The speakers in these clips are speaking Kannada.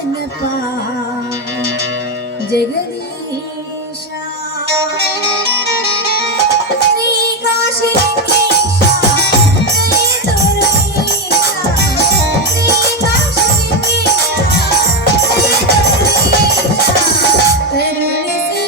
ನೆನಪಾ ಜಗದೀಶ ಶ್ರೀ ಕಾಶಿಲಿಂಗೇಶ ದಯೆ ತೋರಲೀಶ ಶ್ರೀ ಕಾಶಿಲಿಂಗೇಶ ದಯೆ ತೋರಲೀಶ ಕರುಣಿಸಿ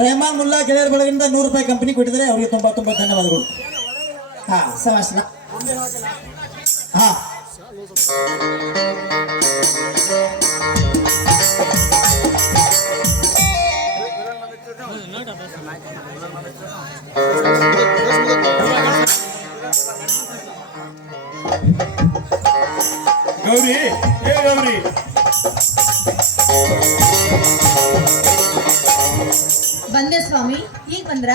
ರೆಹಮಾನ್ ಮುಲ್ಲಾ ಗೆಳೆಯರ ಬಳಗದಿಂದ 100 ರೂಪಾಯಿ ಕಂಪನಿ ಕೊಟ್ಟಿದ್ದಾರೆ. ಅವರಿಗೆ ತುಂಬಾ ತುಂಬಾ ಧನ್ಯವಾದಗಳು. ಹಾ ಸಮಾಸನ ಹಾ ಗೌರಿ ಏ ಗೌರಿ ಬಂದೆ ಸ್ವಾಮಿ. ಈಗ ಬಂದ್ರ?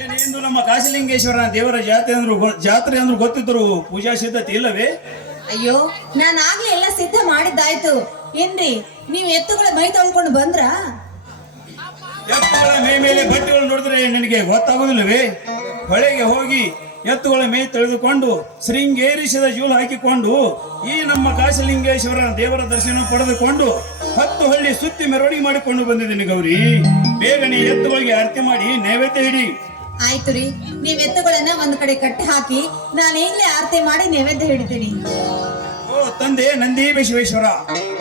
ಏನೇನು ನಮ್ಮ ಕಾಶಿಲಿಂಗೇಶ್ವರ ದೇವರ ಜಾತ್ರೆ ಅಂದ್ರು ಗೊತ್ತಿದ್ರು ಪೂಜಾ ಸಿದ್ಧತೆ ಇಲ್ಲವೇ? ಅಯ್ಯೋ, ನಾನು ಆಗ್ಲೇ ಎಲ್ಲ ಸಿದ್ಧ ಮಾಡಿದ್ದಾಯ್ತು. ಏನ್ರಿ ನೀವ್ ಎತ್ತುಗಳ ಮೈ ತೊಳ್ಕೊಂಡು ಬಂದ್ರ? ಎತ್ತುಗಳ ಮೈ ಮೇಲೆ ಬಟ್ಟೆಗಳು ನೋಡಿದ್ರೆ ನನಗೆ ಗೊತ್ತಾಗುದಿಲ್ಲವೇ? ಹೊಳೆಗೆ ಹೋಗಿ ಎತ್ತುಗಳ ಮೈ ತೊಳೆದುಕೊಂಡು ಶೃಂಗೇರಿಸಿದ ಜೂಲು ಹಾಕಿಕೊಂಡು ಈ ನಮ್ಮ ಕಾಶಿಲಿಂಗೇಶ್ವರ ದೇವರ ದರ್ಶನ ಪಡೆದುಕೊಂಡು 10 ಹಳ್ಳಿ ಸುತ್ತಿ ಮೆರವಣಿಗೆ ಮಾಡಿಕೊಂಡು ಬಂದಿದ್ದೀನಿ ಗೌರಿ. ಬೇಗನೆ ಎತ್ತುಗಳಿಗೆ ಆರತಿ ಮಾಡಿ ನೈವೇದ್ಯ ಹಿಡಿ. ಆಯ್ತು ರೀ, ನೀವ್ ಎತ್ತುಗಳನ್ನ ಒಂದ್ ಕಡೆ ಕಟ್ಟಿ ಹಾಕಿ ನಾನು ಈಗಲೇ ಆರತಿ ಮಾಡಿ ನೈವೇದ್ಯ ಹಿಡಿತೀನಿ. ಓ ತಂದೆ ನಂದಿ ಬಸವೇಶ್ವರ,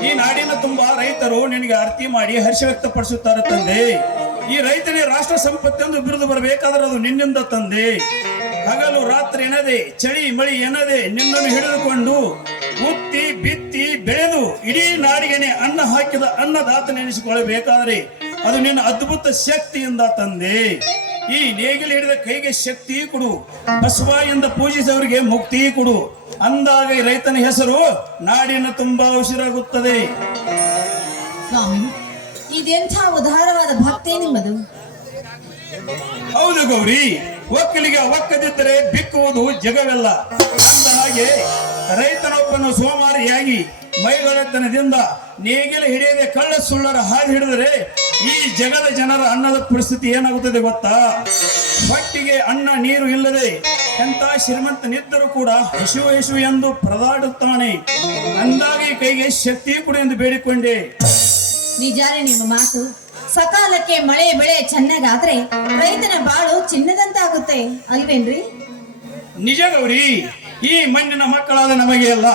ಈ ನಾಡಿನ ತುಂಬಾ ರೈತರು ನಿನಗೆ ಆರತಿ ಮಾಡಿ ಹರ್ಷ ವ್ಯಕ್ತಪಡಿಸುತ್ತಾರೆ ತಂದೆ. ಈ ರೈತನೇ ರಾಷ್ಟ್ರ ಸಂಪತ್ತೆಂದು ಬಿರುದು ಬರಬೇಕಾದ್ರೆ ಅದು ನಿನ್ನಿಂದ ತಂದೆ. ಹಗಲು ರಾತ್ರಿ ಎನ್ನದೆ ಚಳಿ ಮಳಿ ಎನ್ನದೆ ನಿನ್ನನ್ನು ಹಿಡಿದುಕೊಂಡು ಉತ್ತಿ ಬಿತ್ತಿ ಬೆಳೆದು ಇಡೀ ನಾಡಿಗೆನೆ ಅನ್ನ ಹಾಕಿದ ಅನ್ನದಾತನೆನಿಸಿಕೊಳ್ಳಬೇಕಾದರೆ ಅದು ನಿನ್ನ ಅದ್ಭುತ ಶಕ್ತಿಯಿಂದ ತಂದೆ. ಈ ನೇಗಿಲು ಹಿಡಿದ ಕೈಗೆ ಶಕ್ತಿ ಕೊಡು, ಬಸವ ಎಂದು ಪೂಜಿಸಿದವರಿಗೆ ಮುಕ್ತಿ ಕೊಡು ಅಂದಾಗ ಈ ರೈತನ ಹೆಸರು ನಾಡಿನ ತುಂಬಾ ಉಸಿರಾಗುತ್ತದೆ. ಸ್ವಾಮಿ, ಇದೆಂಥ ಉದಾರವಾದ ಭಕ್ತಿ ನಿಮ್ಮದು. ಹೌದು ಗೌರಿ, ಒಕ್ಕಲಿಗೆ ಒಕ್ಕದಿದ್ದರೆ ಬಿಕ್ಕುವುದು ಜಗವೆಲ್ಲ. ಅಂದ ಹಾಗೆ ರೈತನೊಬ್ಬನು ಸೋಮಾರಿಯಾಗಿ ಮೈಗಳ್ಳತನದಿಂದ ನೇಗಿಲು ಹಿಡಿಯದೆ ಕಳ್ಳ ಸುಳ್ಳರ ಹಾದಿ ಹಿಡಿದರೆ ಈ ಜಗದ ಜನರ ಅನ್ನದ ಪರಿಸ್ಥಿತಿ ಏನಾಗುತ್ತದೆ ಗೊತ್ತಾ? ಹೊಟ್ಟಿಗೆ ಅನ್ನ ನೀರು ಇಲ್ಲದೆ ಎಂತ ಶ್ರೀಮಂತನಿದ್ದರೂ ಕೂಡ ಹಸಿವು ಎಂದು ಪರದಾಡುತ್ತಾನೆ. ಅಂದಾಗಿ ಕೈಗೆ ಶಕ್ತಿ ಕೊಡು ಎಂದು ಬೇಡಿಕೊಂಡೆ. ನಿಜಾನೇ ನಿಮ್ಮ ಮಾತು. ಸಕಾಲಕ್ಕೆ ಮಳೆ ಬೆಳೆ ಚೆನ್ನಾಗಾದ್ರೆ ರೈತನ ಬಾಳು ಚಿನ್ನದಂತಾಗುತ್ತೆ ಅಲ್ವೇನ್ರಿ? ನಿಜ ಗೌರಿ, ಈ ಮಣ್ಣಿನ ಮಕ್ಕಳಾದ ನಮಗೆ ಅಲ್ಲ,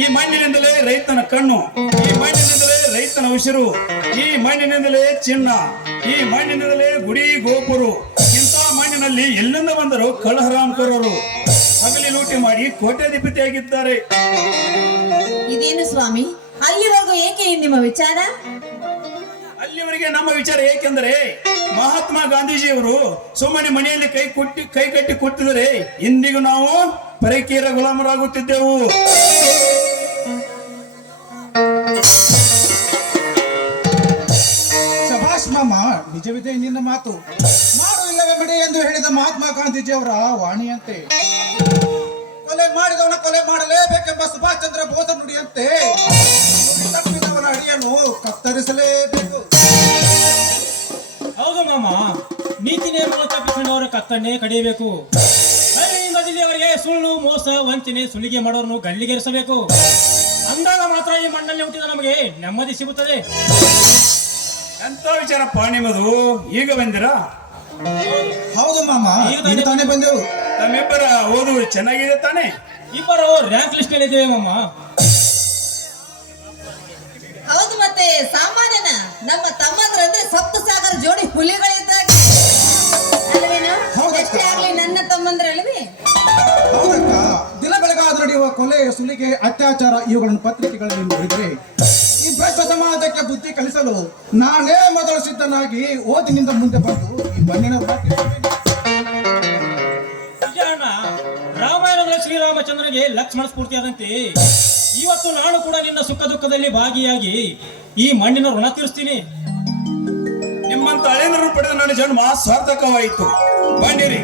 ಈ ಮಣ್ಣಿನಿಂದಲೇ ರೈತನ ಕಣ್ಣು, ಈ ಮಣ್ಣಿನಿಂದಲೇ ರೈತನ ಉಸಿರು, ಈ ಮಣ್ಣಿನಿಂದಲೇ ಚಿನ್ನ, ಈ ಮಣ್ಣಿನಿಂದಲೇ ಗುಡಿ ಗೋಪುರು. ಇಂಥ ಮಣ್ಣಿನಲ್ಲಿ ಎಲ್ಲಿಂದ ಬಂದರು ಕಳ್ಳಹರಾಮಕರರು ಹಗಲಿ ಲೂಟಿ ಮಾಡಿ ಕೋಟ್ಯಾಧಿಪತಿಯಾಗಿದ್ದಾರೆ. ಇದೇನು ಸ್ವಾಮಿ, ಅಲ್ಲಿವರೆಗೂ ಏಕೆ ನಿಮ್ಮ ವಿಚಾರ? ಅಲ್ಲಿವರೆಗೆ ನಮ್ಮ ವಿಚಾರ ಏಕೆಂದರೆ ಮಹಾತ್ಮ ಗಾಂಧೀಜಿಯವರು ಸುಮ್ಮನೆ ಮನೆಯಲ್ಲಿ ಕೈ ಕಟ್ಟಿ ಕೊಟ್ಟಿದರೆ ಇಂದಿಗೂ ನಾವು ಪರಕೀಯರ ಗುಲಾಮರಾಗುತ್ತಿದ್ದೆವು. ಶಭಾಷ್ ಮಾಮ, ನಿಜವಿದೆ ನಿನ್ನ ಮಾತು. ಮಾಡು ಇಲ್ಲವೇ ಬಿಡಿ ಎಂದು ಹೇಳಿದ ಮಹಾತ್ಮ ಗಾಂಧೀಜಿಯವರ ವಾಣಿಯಂತೆ ಕೊಲೆ ಮಾಡಿದವನ ಕೊಲೆ ಮಾಡಲೇಬೇಕೆಂಬ ಸುಭಾಷ್ ಚಂದ್ರ ಬೋಸ್ ನುಡಿಯಂತೆ ತಪ್ಪಿದವನ ಅಡಿಯನ್ನು ಕತ್ತರಿಸಲೇಬೇಕು. ಹೌದು ಮಾಮ, ನೀತಿ ನಿಯಮಗಳು ತಪ್ಪಿಸಿಕೊಂಡವರ ಕತ್ತನ್ನೇ ಕಡಿಯಬೇಕು. ಅವರಿಗೆ ಸುಳ್ಳು ಮೋಸ ವಂಚನೆ ಸುಲಿಗೆ ಮಾಡೋರನ್ನು ಗಲ್ಲಿಗೇರಿಸಬೇಕು. ಅಂದಾಗ ಮಾತ್ರ ಈ ಮಣ್ಣಲ್ಲಿ ಹುಟ್ಟಿದ ನಮಗೆ ನೆಮ್ಮದಿ ಸಿಗುತ್ತದೆ. ಎಂತ ವಿಚಾರಪ್ಪ ನಿಮ್ಮದು? ಈಗ ಬಂದಿರಾ? ಹೌದು ಮಾಮ, ಈಗ ತಾನೇ ಬಂದೆವು. ನಮ್ಮಿಬ್ಬರ ಓದು ಚೆನ್ನಾಗಿದೆ ತಾನೆ? ಇಬ್ಬರು ರ್ಯಾಂಕ್ ಲಿಸ್ಟ್ ನಲ್ಲಿ ಇದ್ದೇವೆ ಮಾಮ. ಹೌದು, ಮತ್ತೆ ಸಾಮಾನ್ಯನ ನಮ್ಮ ತಮ್ಮಂದ್ರಂದ್ರೆ ಸಪ್ತ ಸಾಗರ ಜೋಡಿ ಹುಲಿಗಳಿದ್ದಾಗ ಅಲ್ವೇನೋ? ಎಷ್ಟೇ ಆಗ್ಲಿ ನನ್ನ ತಮ್ಮಂದ್ರಲ್ವೇ? ಹೌದಕ್ಕ, ದಿನ ಬೆಳಗಾದ ನಡೆಯುವ ಕೊಲೆ ಸುಲಿಗೆ ಅತ್ಯಾಚಾರ ಇವುಗಳನ್ನು ಪತ್ರಿಕೆಗಳಲ್ಲಿ ನೋಡಿದರೆ ಈ ಭ್ರಷ್ಟ ಸಮಾಜಕ್ಕೆ ಬುದ್ಧಿ ಕಲಿಸಲು ನಾನೇ ಮೊದಲು ಸಿದ್ಧನಾಗಿ ಓದಿನಿಂದ ಮುಂದೆ ಬಂದು ಈ ಮಣ್ಣಿನ ನಿಜ ಅಣ್ಣ, ರಾಮಾಯಣದಲ್ಲಿ ಶ್ರೀರಾಮಚಂದ್ರನಿಗೆ ಲಕ್ಷ್ಮಣ ಸ್ಫೂರ್ತಿಯಾದಂತೆ ಇವತ್ತು ನಾನು ಕೂಡ ನಿನ್ನ ಸುಖ ದುಃಖದಲ್ಲಿ ಭಾಗಿಯಾಗಿ ಈ ಮಣ್ಣಿನ ಋಣ ತೀರಿಸ್ತೀನಿ. ನಿಮ್ಮಂತ ಹಳೆಯರು ಪಡೆದ ನನ್ನ ಜನ್ಮ ಸಾರ್ಥಕವಾಯಿತು. ಬನ್ನಿರಿ,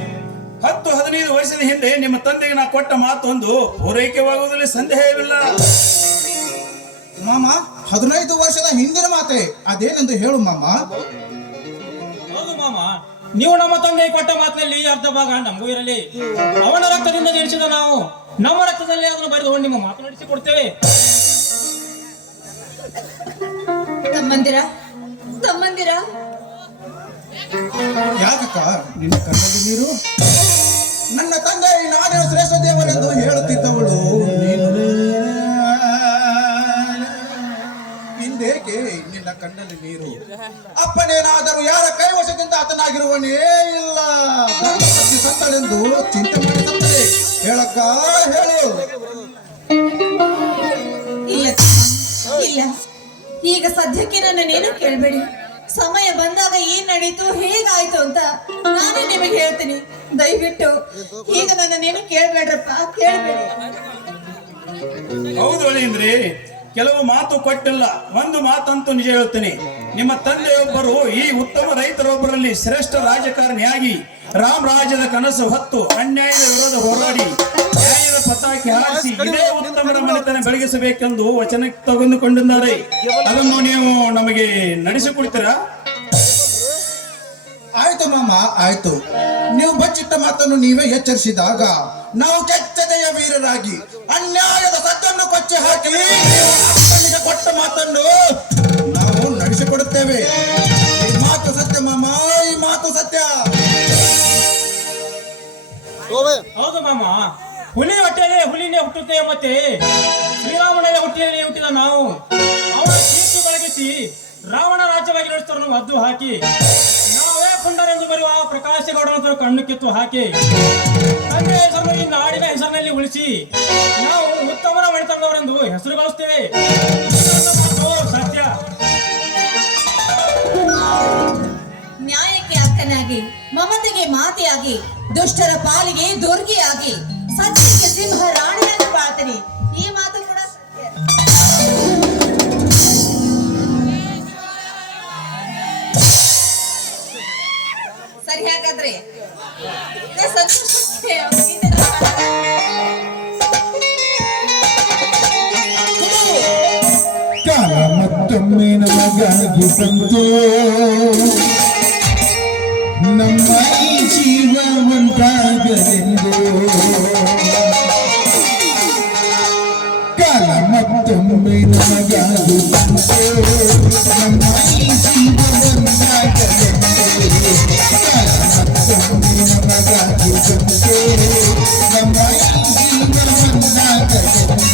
10-15 ವರ್ಷದ ಹಿಂದೆ ನಿಮ್ಮ ತಂದೆಗೆ ನಾ ಕೊಟ್ಟ ಮಾತೊಂದು ಪೂರೈಕೆವಾಗುವುದರಲ್ಲಿ ಸಂದೇಹವಿಲ್ಲ. ಮಾಮ, 15 ವರ್ಷದ ಹಿಂದಿನ ಮಾತೆ ಅದೇನೆಂದು ಹೇಳು ಮಾಮ. ಹೌದು ಮಾಮ, ನೀವು ನಮ್ಮ ತಂದೆ ಕೊಟ್ಟ ಮಾತಿನಲ್ಲಿ ಅರ್ಧ ಭಾಗ ನಮಗೂ ಇರಲಿ. ಅವನ ರಕ್ತದಿಂದ ಜನಿಸಿದ ನಾವು ನಮ್ಮ ರಕ್ತದಲ್ಲಿ ಅದನ್ನು ಬರೆದುಕೊಂಡು ನಿಮ್ಮ ಮಾತು ನಡೆಸಿಕೊಡ್ತೇವೆ. ತಮ್ಮಂದಿರ ತಮ್ಮಂದಿರ ಯಾಕಕ್ಕ ನಿನ್ನ ಕಣ್ಣಲ್ಲಿ ನೀರು? ನನ್ನ ತಂದೆ ಈ ನಾಡಿನ ಶ್ರೇಷ್ಠ ದೇವರೆಂದು ಹೇಳುತ್ತಿದ್ದವಳು ನೀನು ಇಂದೇಕೆ ನಿನ್ನ ಕಣ್ಣಲ್ಲಿ ನೀರು? ಅಪ್ಪನೇನಾದರೂ ಯಾರ ಕೈವಶದಿಂದ ಆತನಾಗಿರುವನೇ ಇಲ್ಲ. ಸತ್ತಳೆಂದು ಚಿಂತೆ ಮಾಡಿ ಸತ್ತರೆ ಹೇಳಕ್ಕ ಹೇಳು. ಇಲ್ಲ ಇಲ್ಲ, ಈಗ ಸದ್ಯಕ್ಕೆ ನನ್ನೇನು ಕೇಳಬೇಡಿ. ಸಮಯ ಬಂದಾಗ ಏನ್ ನಡೀತು ಹೇಗಾಯ್ತು ಅಂತ ನಾನೇ ನಿಮಗೆ ಹೇಳ್ತೀನಿ. ದಯವಿಟ್ಟು ಈಗ ನನ್ನೇನು ಕೇಳ್ಬೇಡ್ರಪ್ಪ, ಕೇಳ್ಬೇಡಿ. ಹೌದು ಅಳಿಯಂದ್ರಿ, ಕೆಲವು ಮಾತು ಕೊಟ್ಟಿಲ್ಲ, ಒಂದು ಮಾತಂತೂ ನಿಜ ಹೇಳ್ತೇನೆ. ನಿಮ್ಮ ತಂದೆಯೊಬ್ಬರು ಈ ಉತ್ತಮ ರೈತರೊಬ್ಬರಲ್ಲಿ ಶ್ರೇಷ್ಠ ರಾಜಕಾರಣಿಯಾಗಿ ರಾಮರಾಜ್ಯದ ಕನಸು ಹೊತ್ತು ಅನ್ಯಾಯದ ವಿರೋಧ ಹೋರಾಡಿ ನ್ಯಾಯದ ಪತಾಕೆ ಹಾರಿಸಿ ಇದೇ ಉತ್ತಮರ ಮನೆತನ ಬೆಳಗಿಸಬೇಕೆಂದು ವಚನ ತೆಗೆದುಕೊಂಡಿದ್ದಾರೆ. ಅದನ್ನು ನೀವು ನಮಗೆ ನಡೆಸಿಕೊಡ್ತೀರಾ? ಆಯ್ತು ಮಾಮ, ಆಯ್ತು. ನೀವು ಬಚ್ಚಿಟ್ಟ ಮಾತನ್ನು ನೀವೇ ಎಚ್ಚರಿಸಿದಾಗ ನಾವು ಕೆಚ್ಚದೆಯ ವೀರರಾಗಿ ಅನ್ಯಾಯದ ಸತ್ತನ್ನು ಕೊಚ್ಚಿ ಹಾಕಿ ಅಪ್ಪನಿಗೆ ಕೊಟ್ಟ ಮಾತನ್ನು ನಾವು ನಡೆಸಿಕೊಡುತ್ತೇವೆ. ಈ ಮಾತು ಸತ್ಯ ಮಾಮ, ಈ ಮಾತು ಸತ್ಯ. ಹೌದು ಮಾಮ, ಹುಲಿ ಹೊಟ್ಟೆಯಲ್ಲಿ ಹುಲಿನೇ ಹುಟ್ಟುತ್ತೆ. ಮತ್ತೆ ಶ್ರೀರಾಮನ ಹುಟ್ಟಿಯಲ್ಲಿ ಹುಟ್ಟಿದ ನಾವು ಅವನ ಕೀರ್ತಿ ಬೆಳಗಿಸಿ ರಾವಣ ರಾಜ್ಯವಾಗಿ ನಡೆಸ್ತರನ್ನು ಮದ್ದು ಹಾಕಿ ನಾವೇ ಪುಂಡರೆಂದು ಬರುವ ಪ್ರಕಾಶಗೌಡರ ಕಣ್ಣು ಕಿತ್ತು ಹಾಕಿ ತಂದೆ ಹೆಸರನ್ನು ಈ ನಾಡಿನ ಹೆಸರಿನಲ್ಲಿ ಉಳಿಸಿ ನಾವು ಉತ್ತಮನ ಮಣಿತನದವರೆಂದು ಹೆಸರು ಗಳಿಸ್ತೇವೆ. ಇದು ನನ್ನ ಮಾತು ಸತ್ಯ. ನ್ಯಾಯಕ್ಕೆ ಅಕ್ಕನಾಗಿ, ಮಮತೆಗೆ ಮಾತೆಯಾಗಿ, ದುಷ್ಟರ ಪಾಲಿಗೆ ದುರ್ಗಿಯಾಗಿ, ಸತ್ಯಕ್ಕೆ ಸಿಂಹ ರಾಣಿಯಾಗಿ ಬಾಳ್ತೀನಿ. ಈ ಮಾತು ಕೂಡ ಸತ್ಯ. ಸರಿ, ಹಾಗಾದ್ರೆ ಸಂತೋಷಕ್ಕೆ ಗೀತೆಯನ್ನು ಹಾಡೋಣ. ಕಾಲ ಮತ್ತೊಮ್ಮೆ ನಮಗಾಗಿ ಬಂತು, ನಮ್ಮ ಈ ಜೀವ ಒಂದಾಗಲೆಂದು. ಕಾಲ ಮತ್ತೊಮ್ಮೆ ನಮಗಾಗಿ ಬಂತು, ನಮ್ಮ ಈ ಜೀವ ಒಂದಾಗಲೆಂದು. ಕಾಲ ಮತ್ತೊಮ್ಮೆ ನಮಗಾಗಿ ಬಂತು, ನಮ್ಮ ಈ ಜೀವ ಒಂದಾಗಲೆಂದು.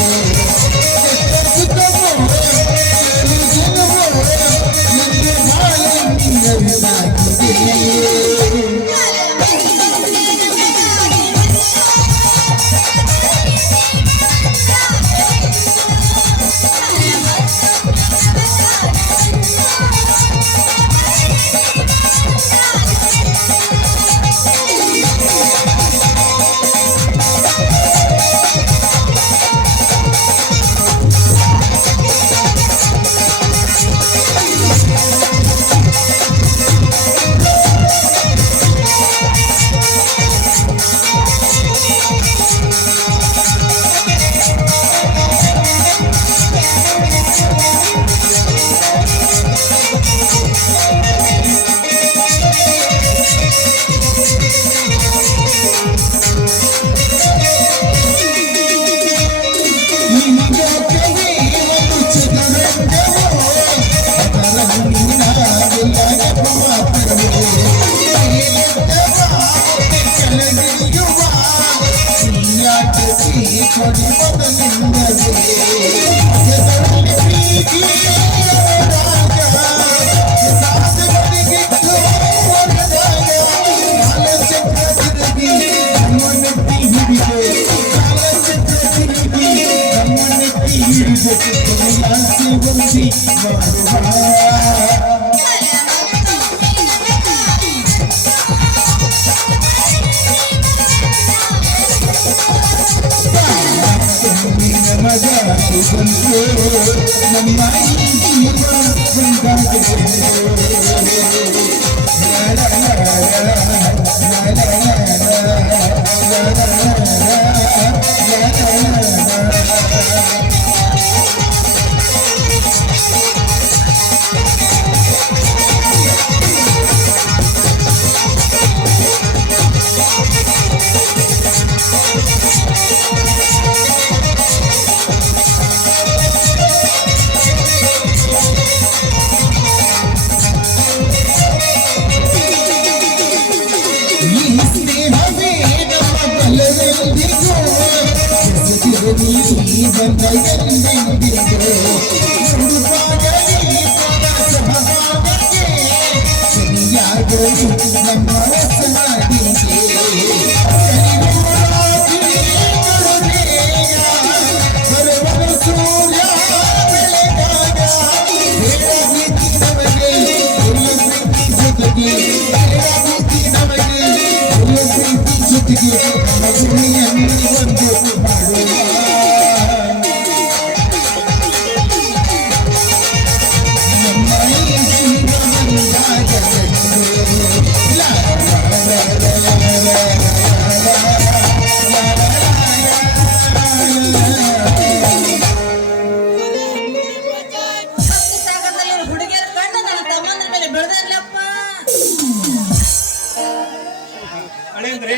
ಅಳೆಂದ್ರೆ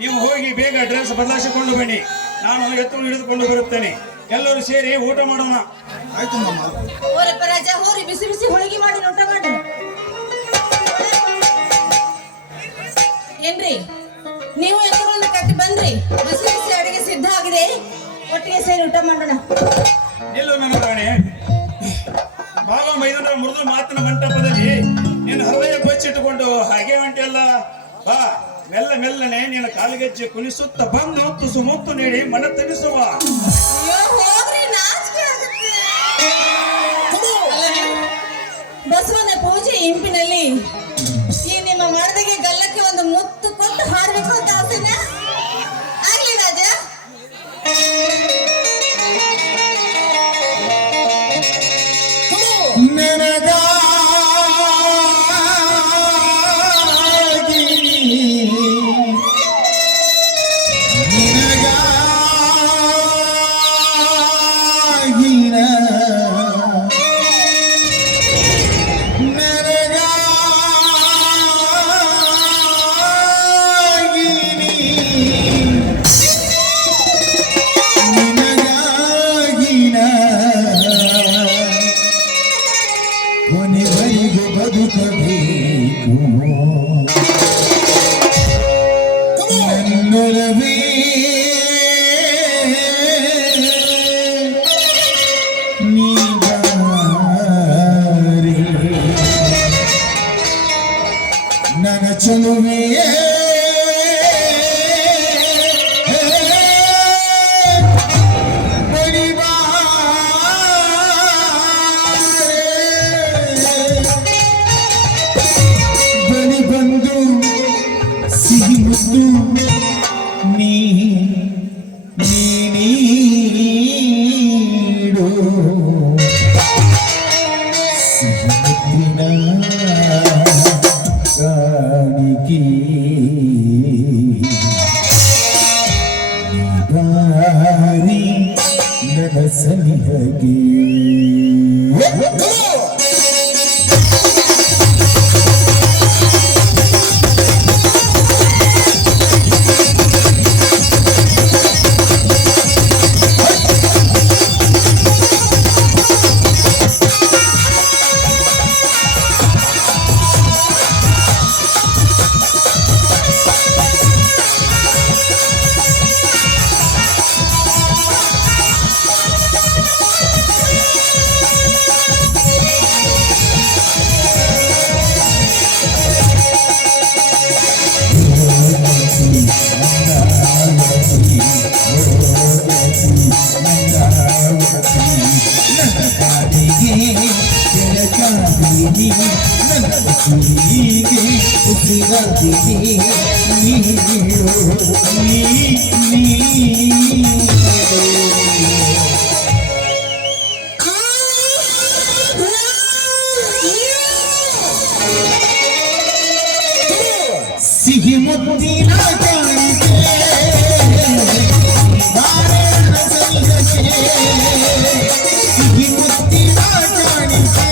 ನೀವು ಹೋಗಿ ಬೇಗ ಡ್ರೆಸ್ ಬದಲಾಯಿಸಿಕೊಂಡು ಬನ್ನಿ, ನಾನು ಎತ್ತನ್ನು ಹಿಡಿದುಕೊಂಡು ಬರುತ್ತೇನೆ. ಎಲ್ಲರೂ ಸೇರಿ ಊಟ ಮಾಡೋಣ. ಆಯ್ತು ಮಾಮ. ಓರಪ್ಪ ರಾಜ, ಹೋರಿ ಬಿಸಿ ಬಿಸಿ ಹೋಳಿಗೆ ಮಾಡಿ ಊಟ ಮಾಡಿ. ಏನ್ರಿ, ನೀವು ಎತ್ತುಗಳನ್ನ ಕಟ್ಟಿ ಬಂದ್ರಿ, ಬಿಸಿ ಬಿಸಿ ಅಡಿಗೆ ಸಿದ್ಧ ಆಗಿದೆ, ಒಟ್ಟಿಗೆ ಸೇರಿ ಊಟ ಮಾಡೋಣ. ನಿಲ್ಲು ನನ್ನ ಪ್ರಾಣಿ. ಬಾಲ ಮೈದಾನ ಮೃದು ಮಾತಿನ ಮಂಟಪದಲ್ಲಿ ನಿನ್ನ ಹೃದಯ ಬಚ್ಚಿಟ್ಟುಕೊಂಡು ಹಾಗೆ ಹೊಂಟಿ ಬಾ ಮೆಲ್ಲ ಮೆಲ್ಲನೆ ನಿನ್ನ ಕಾಲಿಗೆಜ್ಜೆ ಕುಣಿಸುತ್ತ ಬಂದು ತುಸು ಮುತ್ತು ನೀಡಿ ಮನ ತಣಿಸುವ. ಅಯ್ಯೋ, ಹೋಗ್ರಿ, ನಾಚಿಕೆ ಆಗುತ್ತೆ. ಅಲ್ಲದೆ, ಬಸವನ ಪೂಜೆ ಇಂಪಿನಲ್ಲಿ ಈ ನಿಮ್ಮ ಮಡದಿಗೆ ಗಲ್ಲಕ್ಕೆ ಒಂದು ಮುತ್ತು ಕೊಟ್ಟು ಹಾಡ್ಬೇಕು ಅಂತ ಆಸೆನಾ? ಆಗ್ಲಿ ರಾಜ. ಕೊನೆವರೆಗೂ ಬದುಕಬೇಕು ನನ್ನೊಲವೇ ನೀವಾರೆ ನನ್ನ ಚಲುವೆ ಬಲಿ ಬಂದು ಸಿಹಿ ಮುದ್ದು ನೀಡು ಸಿಹಿ ಮುದ್ದಿನ ಕಾಣಿಕೆ ಬಾರಿ ನನ್ನ ಸನಿಹಗೆ ಸಿಹಿ ಮುದ್ದಿನ ಕಾಣಿಕೆ ಬಾಳೆಹಣ್ಣ ಸನಿಹಕ್ಕೆ ಸಿಹಿ ಮುದ್ದಿನ ಕಾಣಿಕೆ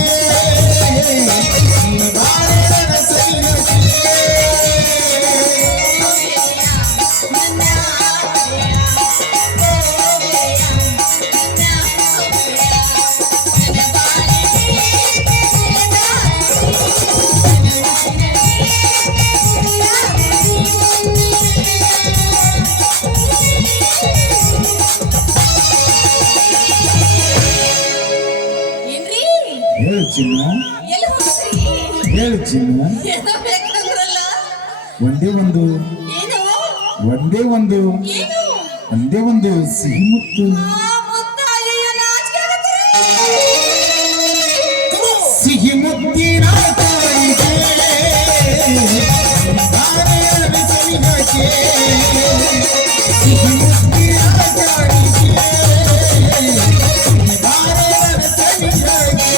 ಬಾಳೆಹಣ್ಣ ಸನಿಹಕ್ಕೆ ಏನ್ರಿ? ಹೇಳು ಚಿನ್ನ ಎಲ್ಲಿ ಹೋಗ್ತೀರಿ? ಹೇಳು ಚಿನ್ನ ಏನೋ ಬೇಕಂದ್ರಲ್ಲ? ಒಂದೇ ಒಂದು ಏನು? ಒಂದೇ ಒಂದು ಏನು? ಒಂದೇ ಒಂದು ಸಿಹಿ ಮುತ್ತು ಆ ಮುತ್ತ, ಅಯ್ಯಯ್ಯೋ, ನಾಚಿಕೆ ಆಗುತ್ತೆ. ಸಿಹಿ ಮುತ್ತಿನ ಕಾಣಿಕೆ ಬಾಳೆಹಣ್ಣ ಸನಿಹಕ್ಕೆ ಸಿಹಿ ಮುತ್ತಿನ ಕಾಣಿಕೆ ಬಾಳೆಹಣ್ಣ ಸನಿಹಕ್ಕೆ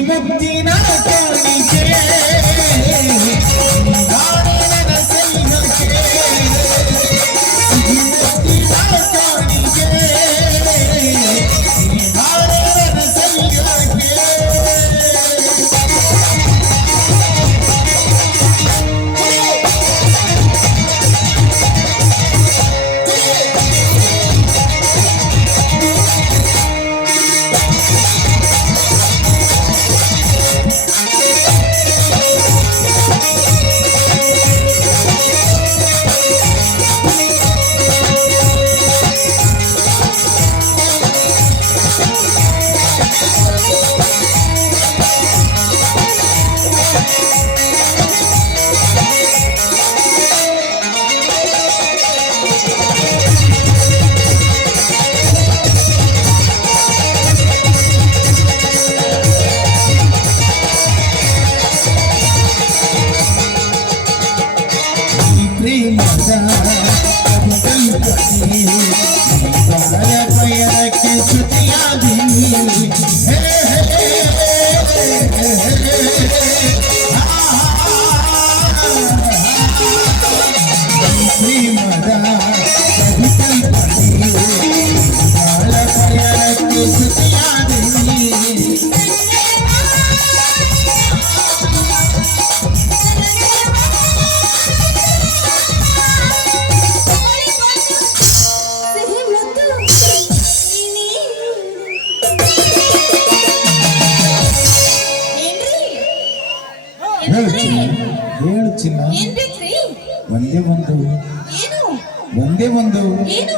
ಮುತ್ತಿನ ಕಾಣಿಕೆ ನಾನೇ ನನ್ನ ಸೈನ್ಯಕ್ಕೆ ಸಿಹಿ ಮುತ್ತಿನ ಕಾಣಿಕೆ ನಾನೇ ನನ್ನ ಸೈನ್ಯಕ್ಕೆ ಪಯಣಕ್ಕೆ ಶ್ರುತಿಯಾದಿ ಪ್ರೇಮದ ಪಯಣಕ್ಕೆ ಶ್ರುತಿಯಾದಿ ಸಿಹಿ ಮುತ್ತು ಏನ್ರಿ ಹೇಳು ಚಿನ್ನ ಏನ್ ಬೇಕ್ರಿ ಒಂದೇ ಒಂದು ಏನು ಒಂದೇ ಒಂದು ಏನು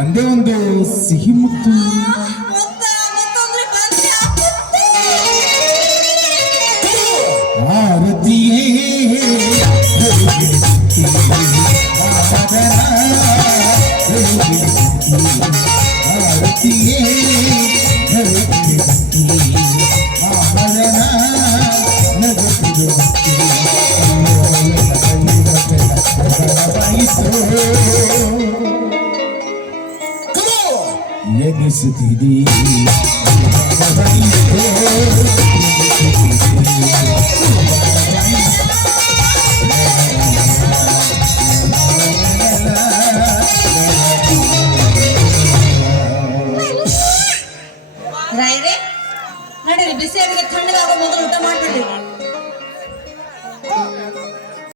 ಒಂದೇ ಒಂದು ಸಿಹಿ ಮುತ್ತು ಮುತ್ತ ಮುತ್ತಂದ್ರೆ ಬಂದ್ಯಾ ಆರತಿಯೇ ಆರತಿಯೇ ಎನಿಸುತ್ತಿದೆ ರಾಯರೇ ನಡೀರಿ ಬಿಸಿ ಅಡಿಗೆ ತಣ್ಣಗಾಗೋ ಮೊದಲು ಊಟ ಮಾಡ್ಬಿಡ್ರಿ